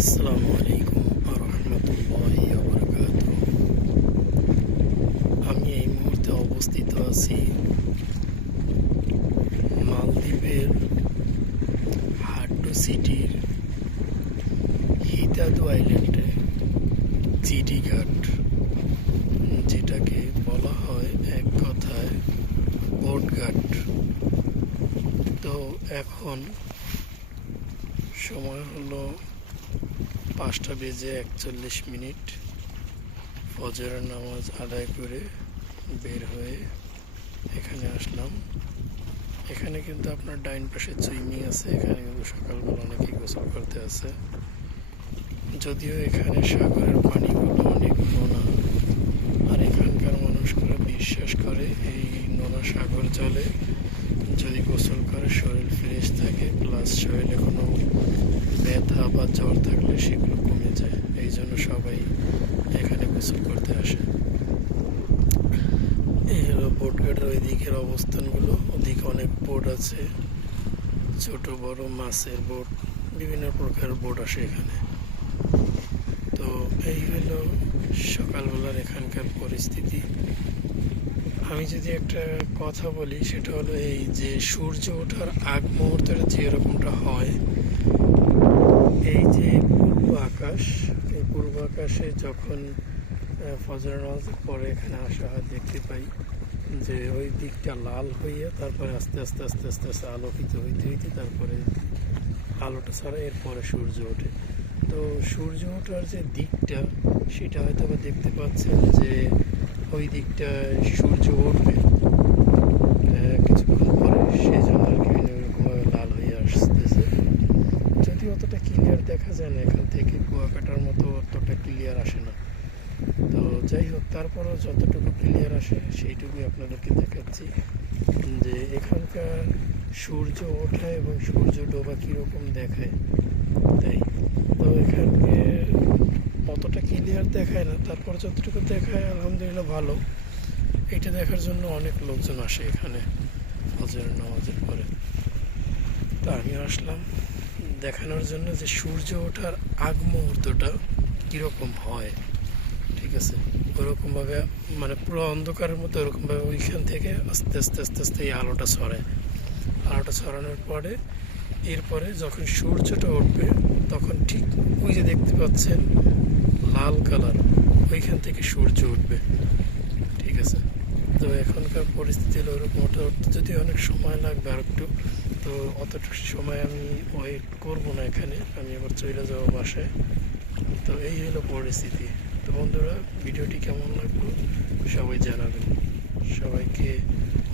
আসসালামু আলাইকুম রহমতুল্লাহি আমি এই মুহূর্তে অবস্থিত আছি মালদ্বীপের হাড্ডু সিটির হিতাদু আইল্যান্ডে, জিডি ঘাট, যেটাকে বলা হয় এক কথায় বোট ঘাট। তো এখন সময় হলো পাঁচটা বেজে একচল্লিশ মিনিট। ফজরের নামাজ আদায় করে বের হয়ে এখানে আসলাম। এখানে কিন্তু আপনার ডাইন পাশে সুইমিং আছে, এখানে কিন্তু সকালবেলা অনেকেই গোসল করতে আছে যদিও এখানে সাগরের পানিগুলো অনেক নোনা আর এখানকার মানুষগুলো বিশ্বাস করে এই নোনা সাগর জলে যদি গোসল করে, শরীর ফ্রেশ থাকে প্লাস শরীরে কোনো ব্যথা বা জ্বর থাকলে সেগুলো কমে যায়। এই জন্য সবাই এখানে গোসল করতে আসে। এই হলো বোটঘাটের ওই দিকের অবস্থানগুলো। ওদিকে অনেক বোট আছে, ছোট, বড়, মাছের বোট বিভিন্ন প্রকার বোট আসে এখানে। তো এই হলো সকালবেলার এখানকার পরিস্থিতি। আমি যদি একটা কথা বলি, সেটা হলো এই যে সূর্য ওঠার আগ মুহূর্তটা যে এরকমটা হয়, এই যে পূর্ব আকাশ, এই পূর্ব আকাশে যখন ফজর নামাজের পরে এখানে আসা হয়, দেখতে পাই যে ওই দিকটা লাল হইয়া তারপরে আস্তে আস্তে আস্তে আস্তে আস্তে আলোকিত হইতে হইতে তারপরে আলোটা ছাড়া এরপরে সূর্য ওঠে। তো সূর্য ওঠার যে দিকটা, সেটা হয়তো দেখতে পাচ্ছেন যে ওই দিকটা সূর্য উঠবে। কিছুক্ষণ পরে সেই জন্য আর কি এরকমভাবে লাল হয়ে আসতেছে। যদি অতটা ক্লিয়ার দেখা যায় না, এখান থেকে কুয়াকাটার মতো অতটা ক্লিয়ার আসে না। তো যাই হোক, তারপরেও যতটুকু ক্লিয়ার আসে সেইটুকুই আপনাদেরকে দেখাচ্ছি যে এখানকার সূর্য ওঠা এবং সূর্য ডোবা কীরকম দেখায়। ক্লিয়ার দেখায় না। তারপর যতটুকু দেখায়, আলহামদুলিল্লাহ ভালো। এটা দেখার জন্য অনেক লোকজন আসে এখানে, ফজরের নামাজের পরে। তো আমি আসলাম। দেখানোর জন্য যে সূর্য ওঠার আগ মুহূর্তটা কীরকম হয়, ঠিক আছে? ওরকমভাবে মানে পুরো অন্ধকারের মতো ওরকমভাবে ওইখান থেকে আস্তে আস্তে আস্তে আস্তে এই আলোটা ছড়ায়। আলোটা ছড়ানোর পরে, এরপরে যখন সূর্যটা উঠবে, তখন ঠিক ওই যে দেখতে পাচ্ছেন লাল কালার, ওইখান থেকে সূর্য উঠবে। ঠিক আছে? তো এখনকার পরিস্থিতি হলো ওরকম। ওটা যদি অনেক সময় লাগবে আর একটু, তো অতটুকু সময় আমি ওয়েট করব না এখানে। আমি এবার চলে যাব বাসায়। তো এই হলো পরিস্থিতি। তো বন্ধুরা, ভিডিওটি কেমন লাগল সবাই জানাবেন। সবাইকে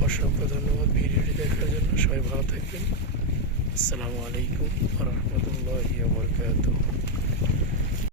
অসংখ্য ধন্যবাদ ভিডিওটি দেখার জন্য। সবাই ভালো থাকবেন। আসসালামু আলাইকুম রহমতুল্লাহ বরকাত